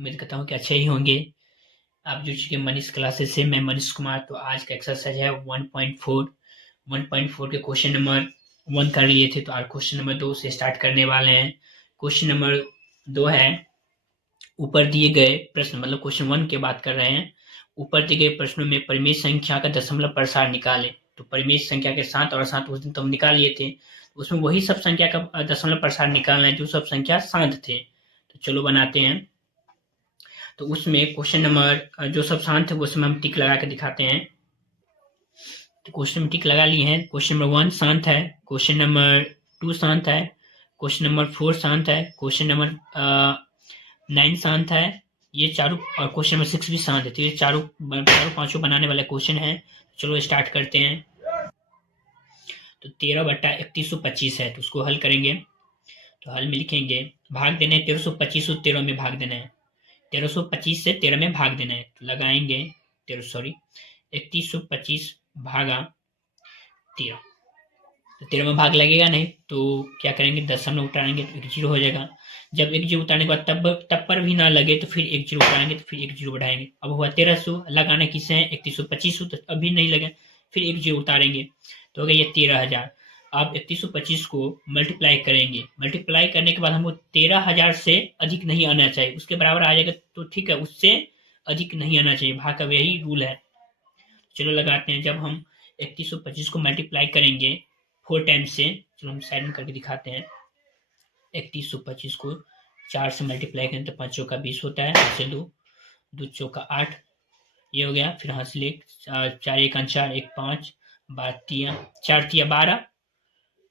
उम्मीद करता हूँ कि अच्छे ही होंगे। आप जुड़ चुके मनीष क्लासेस से। मैं मनीष कुमार। तो आज का एक्सरसाइज है 1.4। 1.4 के क्वेश्चन नंबर 1 कर लिए थे, तो आज क्वेश्चन नंबर 2 से स्टार्ट करने वाले हैं। क्वेश्चन नंबर 2 है, ऊपर दिए गए प्रश्न, मतलब क्वेश्चन 1 की बात कर रहे हैं। ऊपर दिए गए प्रश्नों में परिमेय संख्या का दशमलव प्रसार निकालें। तो परिमेय संख्या के साथ और साथ उस दिन तो हम निकाल लिए थे, उसमें वही सब संख्या का दशमलव प्रसार निकालना है जो सब संख्या शांत थे। तो चलो बनाते हैं। तो उसमें क्वेश्चन नंबर जो सब शांत है उसमें हम टिक लगा के दिखाते हैं। तो क्वेश्चन में टिक लगा लिए हैं। क्वेश्चन नंबर 1 शांत है, क्वेश्चन नंबर 2 शांत है, क्वेश्चन नंबर 4 शांत है, क्वेश्चन नंबर 9 शांत है, ये चारों, और क्वेश्चन नंबर 6 भी शांत है। तो ये चारों पांचों बनाने वाले क्वेश्चन है। चलो स्टार्ट करते हैं। तो 13/3125 है, तो उसको हल करेंगे। तो हल में लिखेंगे, भाग देना है 1325 को 13 में भाग देना है। 1325 से 13 में भाग देना है, तो लगाएंगे 3125 भागा 13। तो 13 में भाग लगेगा नहीं, तो क्या करेंगे, दशमलव उतारेंगे तो 1 जीरो हो जाएगा। जब 1 जीरो उतारने के बाद तब पर भी ना लगे तो फिर 1 जीरो उतारेंगे, तो फिर 1 जीरो बढ़ाएंगे। अब हुआ 1300, लगाना किसे है 3125, तो अभी नहीं लगे, फिर 1 जीरो उतारेंगे तो हो गया ये 13,000। आप 3125 को मल्टीप्लाई करेंगे, मल्टीप्लाई करने के बाद हमको 13,000 से अधिक नहीं आना चाहिए, उसके बराबर आ जाएगा तो ठीक है, उससे अधिक नहीं आना चाहिए, भाग का यही रूल है। चलो लगाते हैं। जब हम 3125 को मल्टीप्लाई करेंगे 4 टाइम्स से, चलो हम साइड में करके दिखाते हैं। 3125 को 4 से मल्टीप्लाई करें तो 5 चौका 20 होता है, हाथ से 2, 2 चौका 8, ये हो गया। फिर हाथ से 1, 4 एक 4, 1 5, 4 तिया 12,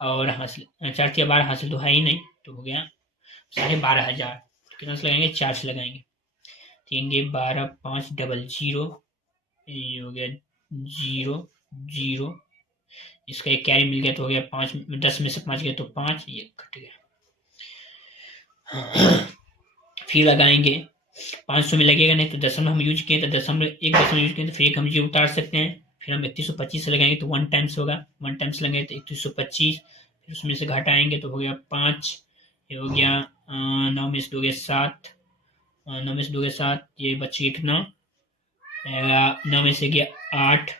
और हासिल 4 तिया 12, हासिल तो है ही नहीं, तो हो गया 12,500। कितना से लगाएंगे, 4 से लगाएंगे, देंगे 12 5 डबल 0, ये हो गया 0 0, इसका एक कैरी मिल गया तो हो गया 5, 10 में से 5 गया तो 5, ये कट गया। फिर लगाएंगे 500 में लगेगा नहीं, तो दशमलव हम यूज किए तो दशमलव एक दशमलव यूज किए तो फिर एक हम जीरो उतार सकते हैं। फिर हम 3125 से लगाएंगे तो 1 टाइम्स होगा, 1 टाइम्स लगाएंगे तो 3125, फिर उसमें से घटाएंगे तो हो गया 5, ये हो गया 9 में से 2 गया 7, 9 में से 2 गया 7, ये बच गया कितना, 9 में से गया 8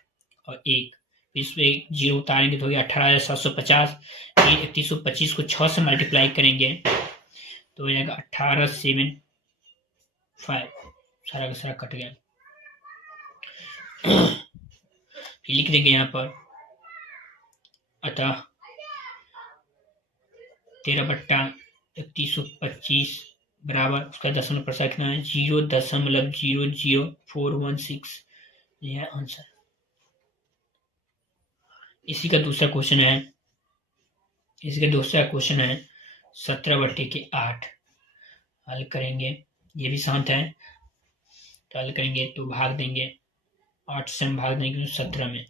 और 1, इसमें एक जीरो उतारेंगे तो हो गया 18,750। फिर 3125 को 6 से मल्टीप्लाई करेंगे तो हो जाएगा 18,750, सारा का सारा कट गया। फिर लिख देंगे यहाँ पर, अतः 13/3125 बराबर, उसका दशमलव प्रसार कितना है 0.00416, यह है आंसर। इसी का दूसरा क्वेश्चन है, 17/8 हल करेंगे। ये भी शांत है, तो हल करेंगे तो भाग देंगे 8 से हम भाग देंगे 17 में,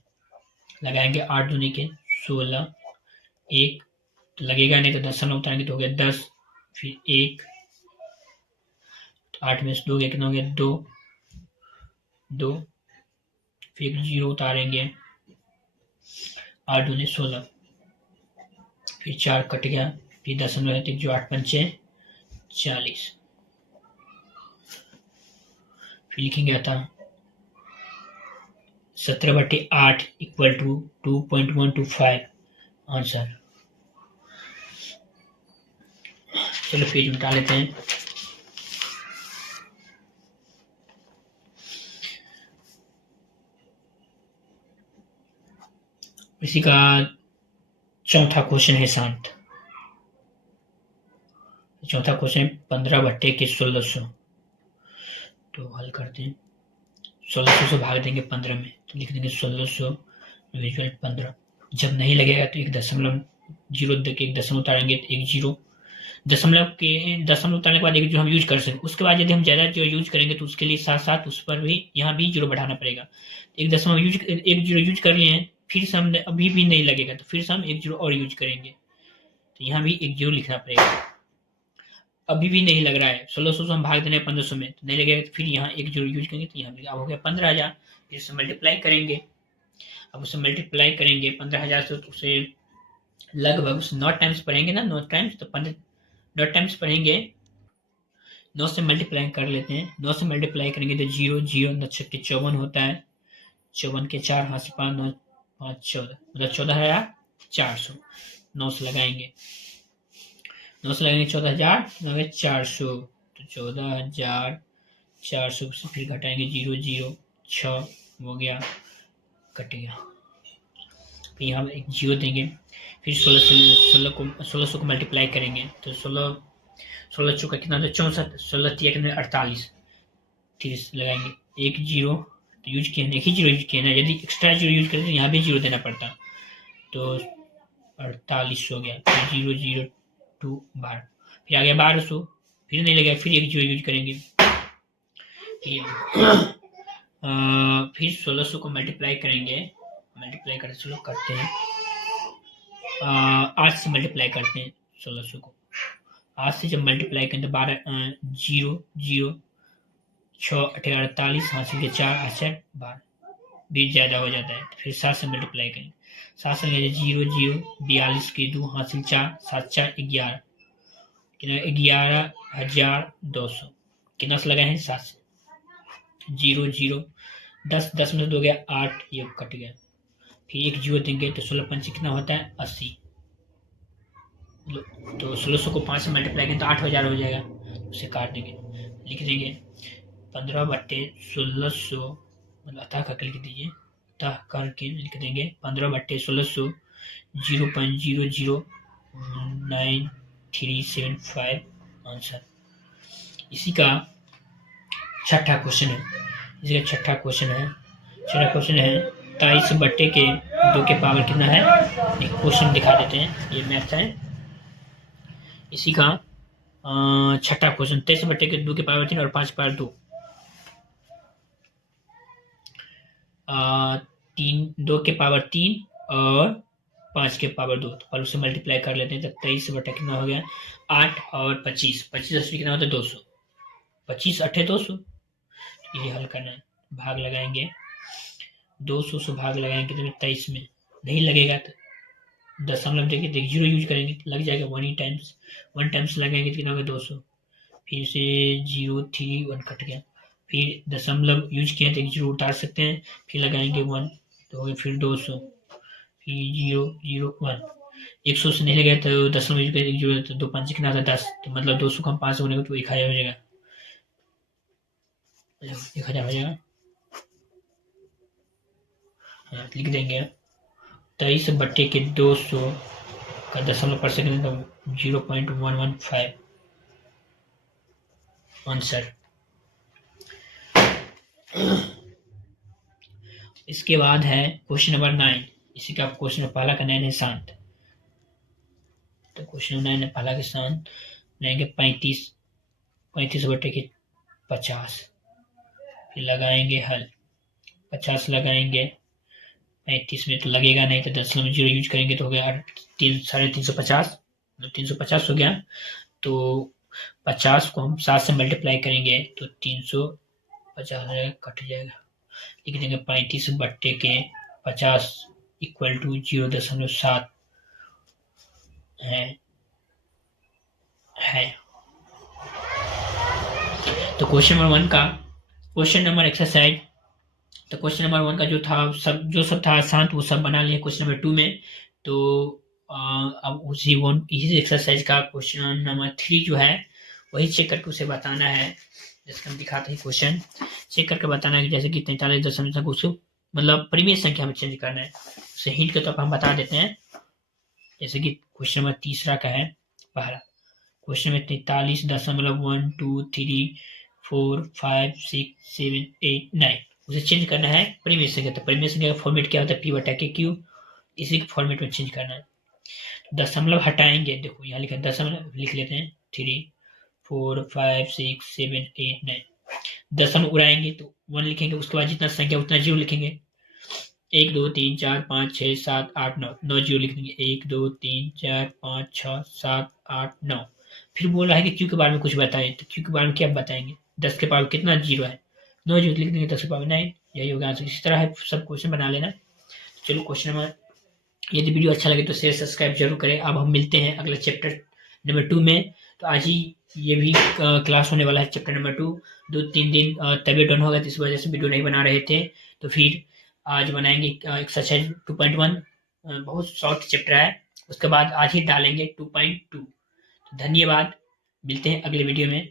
लगाएंगे 8 दूनी के 16, 1 तो लगेगा नहीं, तो दशमलव उतारेंगे तो हो गया 10, फिर 1, तो 8 में से 2 गया कितना हो गया 2, 2, फिर 0 उतारेंगे, 8 दूनी 16, फिर 4 कट गया, फिर दशमलव है जो 8 पंचे 40, फिर लिखेंगे था 17/8 इक्वल टू 2.125 आंसर। चलो पेज उल्टा लेते हैं। इसी का चौथा क्वेश्चन है शांत। चौथा क्वेश्चन 15/1600, तो हल करते हैं। 1600 से भाग देंगे 15 में, तो लिख देंगे 1600 डिवाइडेड 15। जब नहीं लगेगा तो एक दशमलव जीरो देके एक दशमलव उतारेंगे तो 1 जीरो, दशमलव उतारने के बाद 1 जीरो हम यूज कर सकते। उसके बाद यदि हम ज़्यादा जो यूज करेंगे तो उसके लिए साथ साथ उस पर भी यहाँ भी जीरो बढ़ाना पड़ेगा। एक दशमलव यूज 1 जीरो यूज कर लिए हैं, फिर से हम अभी भी नहीं लगेगा तो फिर से हम 1 जीरो और यूज करेंगे, तो यहाँ भी 1 जीरो लिखना पड़ेगा। अभी भी नहीं लग रहा है, 1600 से हम भाग देने 1500 में, तो नहीं लगेगा तो फिर यहाँ 1 जीरो यूज करेंगे तो यहाँ भी अब हो गया 15,000। फिर से मल्टीप्लाई करेंगे, अब उसे मल्टीप्लाई करेंगे 15,000 से, तो उसे लगभग उसे 9 टाइम्स पढ़ेंगे ना, 9 टाइम्स, तो 15 टाइम्स पढ़ेंगे 9 से मल्टीप्लाई कर लेते हैं। 9 से मल्टीप्लाई करेंगे तो 0 0 9 छक्के 54 होता है। 54 के 4 हाथ से 5 9 5 14 मतलब 14,400। 9 से लगाएंगे 14,400 तो 14,400 से फिर घटाएंगे 0 0 6 हो गया, कट गया। फिर यहाँ एक 0 देंगे, फिर 1600 को मल्टीप्लाई करेंगे तो 16 चौका कितना होता है 64, 16 तिया कितना 48। 30 लगाएंगे, एक 0 तो यूज किया एक ही 0 यूज किया ना, यदि एक्स्ट्रा 0 यूज करें तो यहाँ भी 0 देना पड़ता, तो 48 हो गया। फिर 0 0 2 12, फिर आ गया 1200, फिर नहीं लगेगा, फिर एक 0 यूज करेंगे। फिर 1600 को मल्टीप्लाई करेंगे, मल्टीप्लाई करते चलो करते हैं 8 से मल्टीप्लाई करते हैं 1600 को। 8 से जब मल्टीप्लाई करें तो 12 0 0 6 18 48 हासिल के 4 8 12 20 ज़्यादा हो जाता है, तो फिर 7 से मल्टीप्लाई करेंगे। 7 से 0 0 42 के 2 हासिल 4 7 4 11 कितना 11,200 कितना से लगाए हैं 7 से। 0 0 10 10 में 2 गया 8, ये कट गया। फिर एक 0 देंगे तो 16 पंच कितना होता है 80, तो 1600 को 5 से मल्टीप्लाई करें तो 8,000 हो जाएगा, उसे काट देंगे, लिख देंगे 15/1600 मतलब अतः करके लिख दीजिए, अतः करके लिख देंगे 15/1600 0.009375 आंसर। इसी का छठा क्वेश्चन है, छठा क्वेश्चन है 23 बट्टे के 2 के पावर कितना है, एक क्वेश्चन दिखा देते हैं, ये मैथ है। इसी का छठा क्वेश्चन 23 बट्टे के 2 के पावर 3 और 5 पावर 2, 2 के पावर 3 और 5 के पावर 2, तो पहले से मल्टीप्लाई कर लेते हैं। तो 23 बट्टा कितना हो गया 8 और 25 कितना होता है 200, 25 8 200, ये हल करना है। भाग लगाएंगे 200 से भाग लगाएंगे तो 23 में नहीं लगेगा तो दशमलव देके 0 यूज करेंगे लग जाएगा, 1 टाइम्स लगाएंगे तो कितना होगा 200, फिर से 0 3 1 कट गया, फिर दशमलव यूज किया तो 0 उतार सकते हैं, फिर लगाएंगे 1 तो हो गया, फिर 200, फिर 0 0 1, 100 से नहीं लगेगा तो दशमलव यूज करेंगे 0 तो 2 5 कितना आता है 10, तो मतलब 200 को हम 5 होने को तो 1000 हो जाएगा, 1000 हो जाएगा। लिख देंगे 23 बट्टे के 200 का दशमलव पर सेकंड तो 0.115 आंसर। इसके बाद है क्वेश्चन नंबर 9, इसी का क्वेश्चन पहला का 9 है शांत, तो क्वेश्चन 9 है पहला के शांत लेंगे 35 बट्टे के 50, फिर लगाएंगे हल 50 लगाएंगे 35 में तो लगेगा नहीं, तो दशमलव 0 यूज करेंगे तो हो गया 350 हो गया, तो 50 को हम 7 से मल्टीप्लाई करेंगे तो 350 कट जाएगा, लिख देंगे 35 बट्टे के 50 इक्वल टू 0.7 है। तो क्वेश्चन नंबर एक्सरसाइज, तो क्वेश्चन नंबर 1 का जो सब था शांत वो सब बना लिया क्वेश्चन नंबर 2 में, तो अब इसी एक्सरसाइज का क्वेश्चन नंबर 3 जो है वही चेक करके उसे बताना है, जिसका हम दिखाते हैं क्वेश्चन चेक करके बताना है, जैसे कि 43 उसको मतलब परिमेय संख्या में चेंज करना है, उसे हिंट के तौर पर हम बता देते हैं। जैसे कि क्वेश्चन नंबर 3 का है पहला क्वेश्चन में 43.1 2 3 4 5 6 7 8 9 उसे चेंज करना है परिमेय संख्या, तो परिमेय संख्या का फॉर्मेट क्या होता है P/Q, इसी के फॉर्मेट में चेंज करना है। दशमलव हटाएंगे, देखो यहाँ लिखा दशमलव लिख लेते हैं 3 4 5 6 7 8 9, दशमलव उड़ाएंगे तो 1 लिखेंगे, उसके बाद जितना संख्या उतना 0 लिखेंगे, 1 2 3 4 5 6 7 8 9 9 0 लिख देंगे, 1 2 3 4 5 6 7 8 9। फिर बोल रहा है कि क्यू के बारे में कुछ बताएं, तो क्यू के बारे में क्या बताएंगे, 10 के पावर कितना 0 है, 9 0 लिख देंगे, 10 के पावर 9, यही होगा आंसर। इसी तरह है सब क्वेश्चन बना लेना। चलो क्वेश्चन नंबर, यदि वीडियो अच्छा लगे तो शेयर सब्सक्राइब जरूर करें। अब हम मिलते हैं अगले चैप्टर नंबर 2 में। तो आज ही ये भी क्लास होने वाला है चैप्टर नंबर 2। 2-3 दिन तबीयत डाउन हो गया, तो इस वजह से वीडियो नहीं बना रहे थे। तो फिर आज बनाएंगे एक्सरसाइज 2.1। बहुत शॉर्ट चैप्टर है, उसके बाद आज ही डालेंगे 2.2। तो धन्यवाद, मिलते हैं अगले वीडियो में।